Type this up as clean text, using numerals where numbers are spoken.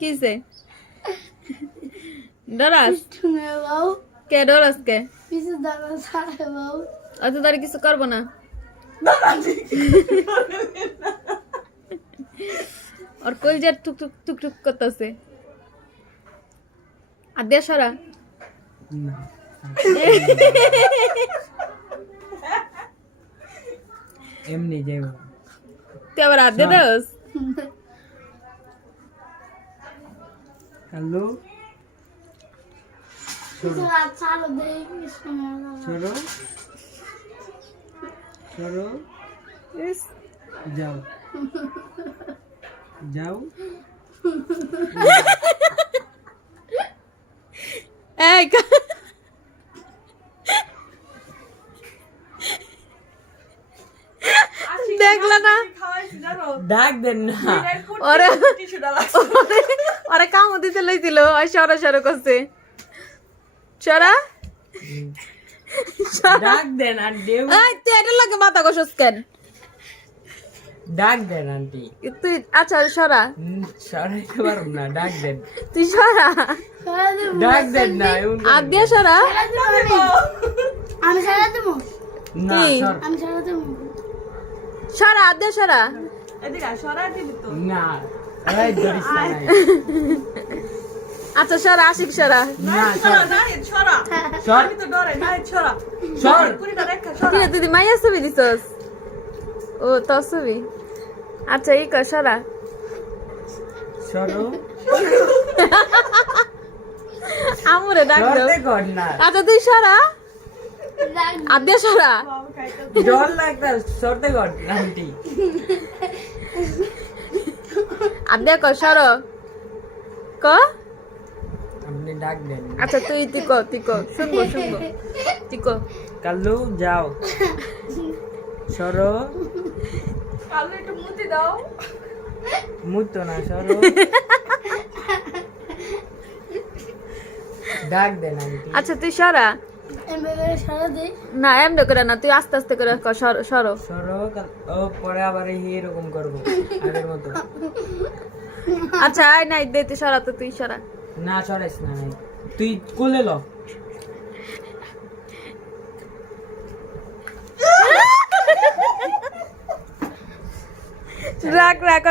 কিসে ডরাস বাবু কে ডরাস কে পিছে দাঁড়া ছাড়ে বাবু অত তার কিছু করবো না আর কলজার টুক টুক টুক টুক করতেছে আর দিয়ে সরা না এমনি যাইব তুই আবার হাত দিয়ে দাস হ্যালো পিছে রাত ছাড়ো দেই কৃষ্ণ সরো সরো যাও যাও এই দেখলা না ডাক দেন না ওরে ওরে কাম দিতে লইছিল আর সরা সরা করছে সরা ডাক দেন আন্টি এই তুই এটার লাগে মাথা কষস কেন ডাক দেন আন্টি তুই আচ্ছা সরা সরাইতে পারব না ডাক দেন তুই সরা ডাক দেন না আর দিয়ে সরা আমি ছাড়া দেবো না কি? সর আমি ছাড়া দেবো সরা আর দিয়ে সরা না এই ধরিস না নাই। আচ্ছা সরা আশিক সরা না সর সর কি রে দিদি মাইয়া ছবি দিছস ও তোর ছবি আচ্ছা এই কর সরা সরো আমুরে ডাক দাও সরতে কর না আচ্ছা তুই সরা আর দিয়ে সরা ডর লাগতা সরতে কর আন্টি আর দিয়ে কর সর ক আপনি ডাক দেন আচ্ছা তুই তুই ক শুনবো তুই ক কাল্লু যাও সরো মুতো না সরো ডাক দেন আন্টি আচ্ছা তুই সরা এমএলএ ছাড়া দেই না এমনি করে না তুই আস্তে আস্তে করে কর সরো সরো ও পরে আবার এরকম করবো আগের মতো আচ্ছা আয় নাই দে তুই সরা তো তুই সরা না সরাইস না নাই তুই কোলে ল রাখ রাখ